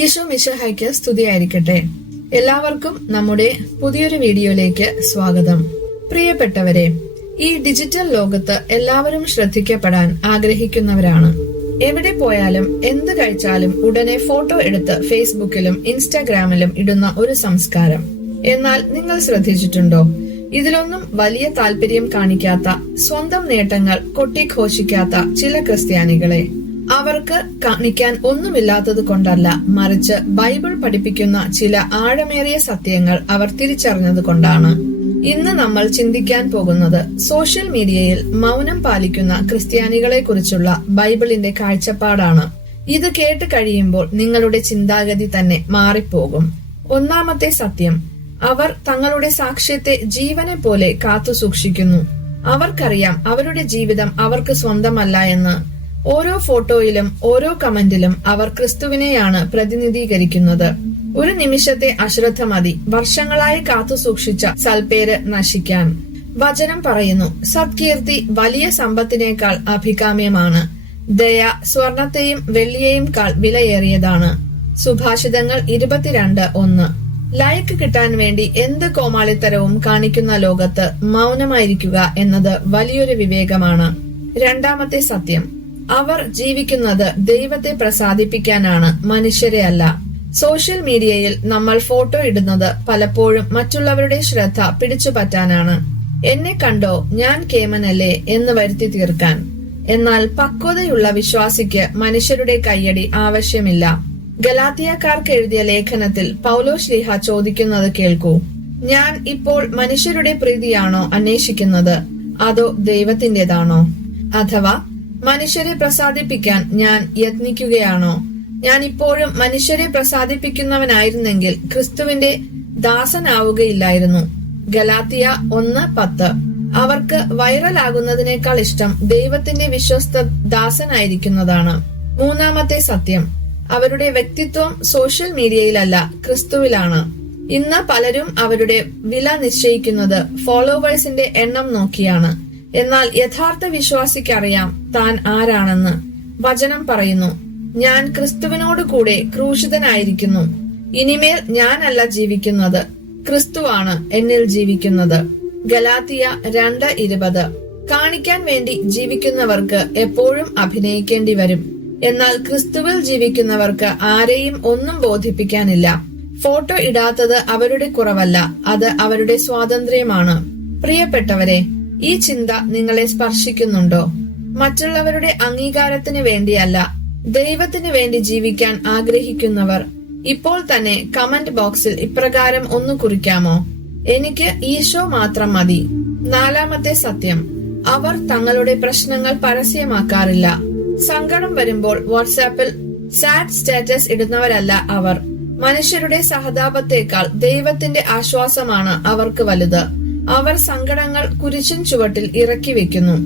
ഈശോ മിശഹായ്ക്ക് സ്തുതിയായിരിക്കട്ടെ. എല്ലാവർക്കും നമ്മുടെ പുതിയൊരു വീഡിയോയിലേക്ക് സ്വാഗതം. പ്രിയപ്പെട്ടവരെ ഈ ഡിജിറ്റൽ ലോകത്ത് എല്ലാവരും ശ്രദ്ധിക്കപ്പെടാൻ ആഗ്രഹിക്കുന്നവരാണ്. എവിടെ പോയാലും എന്ത് കഴിച്ചാലും ഉടനെ ഫോട്ടോ എടുത്ത് ഫേസ്ബുക്കിലും ഇൻസ്റ്റാഗ്രാമിലും ഇടുന്ന ഒരു സംസ്കാരം. എന്നാൽ നിങ്ങൾ ശ്രദ്ധിച്ചിട്ടുണ്ടോ? ഇതിലൊന്നും വലിയ താല്പര്യം കാണിക്കാത്ത സ്വന്തം നേട്ടങ്ങൾ കൊട്ടിഘോഷിക്കാത്ത ചില ക്രിസ്ത്യാനികളെ. അവർക്ക് കാണിക്കാൻ ഒന്നുമില്ലാത്തത് കൊണ്ടല്ല മറിച്ച് ബൈബിൾ പഠിപ്പിക്കുന്ന ചില ആഴമേറിയ സത്യങ്ങൾ അവർ തിരിച്ചറിഞ്ഞത് കൊണ്ടാണ്. ഇന്ന് നമ്മൾ ചിന്തിക്കാൻ പോകുന്നത് സോഷ്യൽ മീഡിയയിൽ മൗനം പാലിക്കുന്ന ക്രിസ്ത്യാനികളെ കുറിച്ചുള്ള ബൈബിളിന്റെ കാഴ്ചപ്പാടാണ്. ഇത് കേട്ട് കഴിയുമ്പോൾ നിങ്ങളുടെ ചിന്താഗതി തന്നെ മാറിപ്പോകും. ഒന്നാമത്തെ സത്യം അവർ തങ്ങളുടെ സാക്ഷ്യത്തെ ജീവനെ പോലെ കാത്തു സൂക്ഷിക്കുന്നു അവർക്കറിയാം അവരുടെ ജീവിതം അവർക്ക് സ്വന്തമല്ല എന്ന്. ഓരോ ഫോട്ടോയിലും ഓരോ കമന്റിലും അവർ ക്രിസ്തുവിനെയാണ് പ്രതിനിധീകരിക്കുന്നത്. ഒരു നിമിഷത്തെ അശ്രദ്ധ മതി വർഷങ്ങളായി കാത്തു സൂക്ഷിച്ച സൽപ്പേര് നശിക്കാൻ. വചനം പറയുന്നു സത്കീർത്തി വലിയ സമ്പത്തിനേക്കാൾ അഭികാമ്യമാണ്. ദയ സ്വർണത്തെയും വെള്ളിയെയും കാൾ വിലയേറിയതാണ്. സുഭാഷിതങ്ങൾ ഇരുപത്തിരണ്ട് ഒന്ന്. ലൈക്ക് കിട്ടാൻ വേണ്ടി എന്ത് കോമാളിത്തരവും കാണിക്കുന്ന ലോകത്ത് മൗനമായിരിക്കുക എന്നത് വലിയൊരു വിവേകമാണ്. രണ്ടാമത്തെ സത്യം. അവർ ജീവിക്കുന്നത് ദൈവത്തെ പ്രസാദിപ്പിക്കാനാണ് മനുഷ്യരെ അല്ല. സോഷ്യൽ മീഡിയയിൽ നമ്മൾ ഫോട്ടോ ഇടുന്നത് പലപ്പോഴും മറ്റുള്ളവരുടെ ശ്രദ്ധ പിടിച്ചുപറ്റാനാണ് എന്നെ കണ്ടോ ഞാൻ കേമനല്ലേ എന്ന് വരുത്തി തീർക്കാൻ. എന്നാൽ പക്വതയുള്ള വിശ്വാസിക്ക് മനുഷ്യരുടെ കയ്യടി ആവശ്യമില്ല. ഗലാത്തിയക്കാർക്ക് എഴുതിയ ലേഖനത്തിൽ പൗലോ ശ്ലീഹ ചോദിക്കുന്നത് കേൾക്കൂ. ഞാൻ ഇപ്പോൾ മനുഷ്യരുടെ പ്രീതിയാണോ അന്വേഷിക്കുന്നത്? അതോ ദൈവത്തിന്റേതാണോ അഥവാ മനുഷ്യരെ പ്രസാദിപ്പിക്കാൻ ഞാൻ യത്നിക്കുകയാണോ? ഞാൻ ഇപ്പോഴും മനുഷ്യരെ പ്രസാദിപ്പിക്കുന്നവനായിരുന്നെങ്കിൽ ക്രിസ്തുവിന്റെ ദാസനാവുകയില്ലായിരുന്നു. ഗലാത്തിയ ഒന്ന് പത്ത്. അവർക്ക് വൈറലാകുന്നതിനേക്കാൾ ഇഷ്ടം ദൈവത്തിന്റെ വിശ്വസ്ത ദാസനായിരിക്കുന്നതാണ്. മൂന്നാമത്തെ സത്യം. അവരുടെ വ്യക്തിത്വം സോഷ്യൽ മീഡിയയിലല്ല ക്രിസ്തുവിലാണ്. ഇന്ന് പലരും അവരുടെ വില നിശ്ചയിക്കുന്നത് ഫോളോവേഴ്സിന്റെ എണ്ണം നോക്കിയാണ്. എന്നാൽ യഥാർത്ഥ വിശ്വാസിക്കറിയാം താൻ ആരാണെന്ന്. വചനം പറയുന്നു ഞാൻ ക്രിസ്തുവിനോട് കൂടെ ക്രൂശിതനായിരിക്കുന്നു. ഇനിമേൽ ഞാനല്ല ജീവിക്കുന്നത്. ക്രിസ്തുവാണ് എന്നിൽ ജീവിക്കുന്നത്. ഗലാത്തിയ രണ്ട് ഇരുപത്. കാണിക്കാൻ വേണ്ടി ജീവിക്കുന്നവർക്ക് എപ്പോഴും അഭിനയിക്കേണ്ടി വരും. എന്നാൽ ക്രിസ്തുവിൽ ജീവിക്കുന്നവർക്ക് ആരെയും ഒന്നും ബോധിപ്പിക്കാനില്ല. ഫോട്ടോ ഇടാത്തത് അവരുടെ കുറവല്ല അത് അവരുടെ സ്വാതന്ത്ര്യമാണ്. പ്രിയപ്പെട്ടവരെ ഈ ചിന്ത നിങ്ങളെ സ്പർശിക്കുന്നുണ്ടോ? മറ്റുള്ളവരുടെ അംഗീകാരത്തിന് വേണ്ടിയല്ല ദൈവത്തിന് വേണ്ടി ജീവിക്കാൻ ആഗ്രഹിക്കുന്നവർ. ഇപ്പോൾ തന്നെ കമന്റ് ബോക്സിൽ ഇപ്രകാരം ഒന്ന് കുറിക്കാമോ? എനിക്ക് ഈശോ മാത്രം മതി. നാലാമത്തെ സത്യം അവർ തങ്ങളുടെ പ്രശ്നങ്ങൾ പരസ്യമാക്കാറില്ല. സങ്കടം വരുമ്പോൾ വാട്സാപ്പിൽ സാഡ് സ്റ്റാറ്റസ് ഇടുന്നവരല്ല അവർ. മനുഷ്യരുടെ സഹതാപത്തേക്കാൾ ദൈവത്തിന്റെ ആശ്വാസമാണ് അവർക്ക് വലുത്. അവർ സങ്കടങ്ങൾ കുരിശിൻ ചുവട്ടിൽ ഇറക്കി വെക്കുന്നു.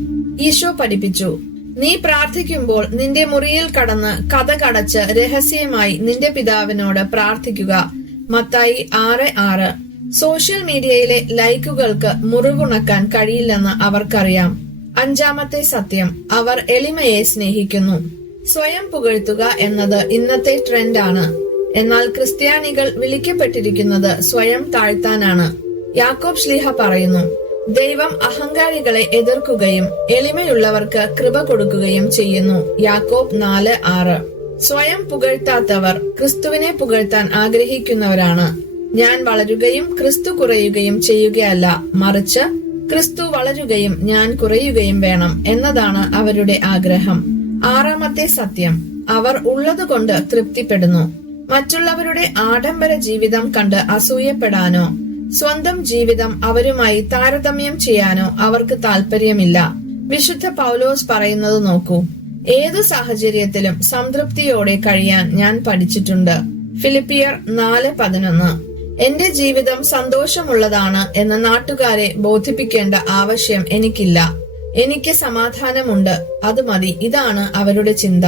ഈശോ പഠിപ്പിച്ചു നീ പ്രാർത്ഥിക്കുമ്പോൾ നിന്റെ മുറിയിൽ കടന്ന് കഥ കടച്ച് രഹസ്യമായി നിന്റെ പിതാവിനോട് പ്രാർത്ഥിക്കുക. മത്തായി ആറ് ആറ്. സോഷ്യൽ മീഡിയയിലെ ലൈക്കുകൾക്ക് മുറിവുണക്കാൻ കഴിയില്ലെന്ന് അവർക്കറിയാം. അഞ്ചാമത്തെ സത്യം അവർ എളിമയെ സ്നേഹിക്കുന്നു. സ്വയം പുകഴ്ത്തുക എന്നത് ഇന്നത്തെ ട്രെൻഡാണ്. എന്നാൽ ക്രിസ്ത്യാനികൾ വിളിക്കപ്പെട്ടിരിക്കുന്നത് സ്വയം താഴ്ത്താനാണ്. യാക്കോബ് ശ്ലീഹ പറയുന്നു ദൈവം അഹങ്കാരികളെ എതിർക്കുകയും എളിമയുള്ളവർക്ക് കൃപ കൊടുക്കുകയും ചെയ്യുന്നു. യാക്കോബ് നാല് ആറ്. സ്വയം പുകഴ്ത്താത്തവർ ക്രിസ്തുവിനെ പുകഴ്ത്താൻ ആഗ്രഹിക്കുന്നവരാണ്. ഞാൻ വളരുകയും ക്രിസ്തു കുറയുകയും ചെയ്യുകയല്ല മറിച്ച് ക്രിസ്തു വളരുകയും ഞാൻ കുറയുകയും വേണം എന്നതാണ് അവരുടെ ആഗ്രഹം. ആറാമത്തെ സത്യം അവർ ഉള്ളതുകൊണ്ട് തൃപ്തിപ്പെടുന്നു. മറ്റുള്ളവരുടെ ആഡംബര ജീവിതം കണ്ട് അസൂയപ്പെടാനോ സ്വന്തം ജീവിതം അവരുമായി താരതമ്യം ചെയ്യാനോ അവർക്ക് താല്പര്യമില്ല വിശുദ്ധ പൗലോസ് പറയുന്നത് നോക്കൂ. ഏതു സാഹചര്യത്തിലും സംതൃപ്തിയോടെ കഴിയാൻ ഞാൻ പഠിച്ചിട്ടുണ്ട്. ഫിലിപ്പിയർ നാല് പതിനൊന്ന്. എന്റെ ജീവിതം സന്തോഷമുള്ളതാണ് എന്ന് നാട്ടുകാരെ ബോധിപ്പിക്കേണ്ട ആവശ്യം എനിക്കില്ല. എനിക്ക് സമാധാനമുണ്ട്. അത് മതി. ഇതാണ് അവരുടെ ചിന്ത.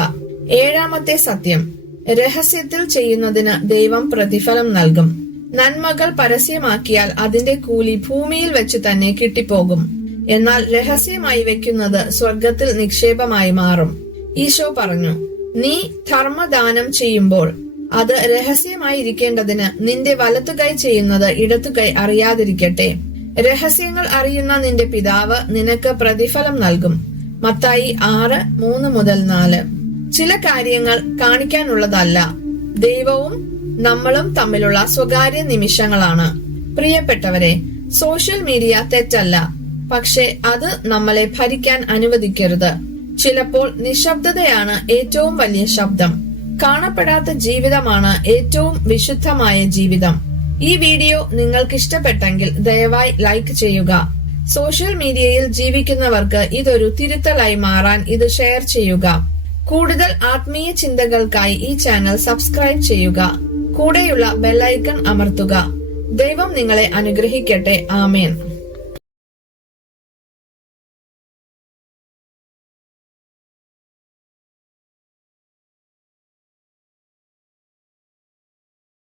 ഏഴാമത്തെ സത്യം. രഹസ്യത്തിൽ ചെയ്യുന്നതിന് ദൈവം പ്രതിഫലം നൽകും. നന്മകൾ പരസ്യമാക്കിയാൽ അതിന്റെ കൂലി ഭൂമിയിൽ വെച്ച് തന്നെ കിട്ടിപ്പോകും. എന്നാൽ രഹസ്യമായി വെക്കുന്നത് സ്വർഗത്തിൽ നിക്ഷേപമായി മാറും. ഈശോ പറഞ്ഞു നീ ധർമ്മദാനം ചെയ്യുമ്പോൾ അത് രഹസ്യമായി ഇരിക്കേണ്ടതിന് നിന്റെ വലത്തുകൈ ചെയ്യുന്നത് ഇടത്തുകൈ അറിയാതിരിക്കട്ടെ. രഹസ്യങ്ങൾ അറിയുന്ന നിന്റെ പിതാവ് നിനക്ക് പ്രതിഫലം നൽകും. മത്തായി ആറ് മൂന്ന് മുതൽ നാല്. ചില കാര്യങ്ങൾ കാണിക്കാനുള്ളതല്ല. ദൈവവും നമ്മളും തമ്മിലുള്ള സ്വകാര്യ നിമിഷങ്ങളാണ്. പ്രിയപ്പെട്ടവരെ സോഷ്യൽ മീഡിയ തെറ്റല്ല. പക്ഷെ അത് നമ്മളെ ഭരിക്കാൻ അനുവദിക്കരുത്. ചിലപ്പോൾ നിശബ്ദതയാണ് ഏറ്റവും വലിയ ശബ്ദം. കാണപ്പെടാത്ത ജീവിതമാണ് ഏറ്റവും വിശുദ്ധമായ ജീവിതം. ഈ വീഡിയോ നിങ്ങൾക്ക് ഇഷ്ടപ്പെട്ടെങ്കിൽ ദയവായി ലൈക്ക് ചെയ്യുക. സോഷ്യൽ മീഡിയയിൽ ജീവിക്കുന്നവർക്ക് ഇതൊരു തിരുത്തലായി മാറാൻ ഇത് ഷെയർ ചെയ്യുക. കൂടുതൽ ആത്മീയ ചിന്തകൾക്കായി ഈ ചാനൽ സബ്സ്ക്രൈബ് ചെയ്യുക. കൂടെയുള്ള ബെല്ലൈക്കൺ അമർത്തുക. ദൈവം നിങ്ങളെ അനുഗ്രഹിക്കട്ടെ. ആമേൻ.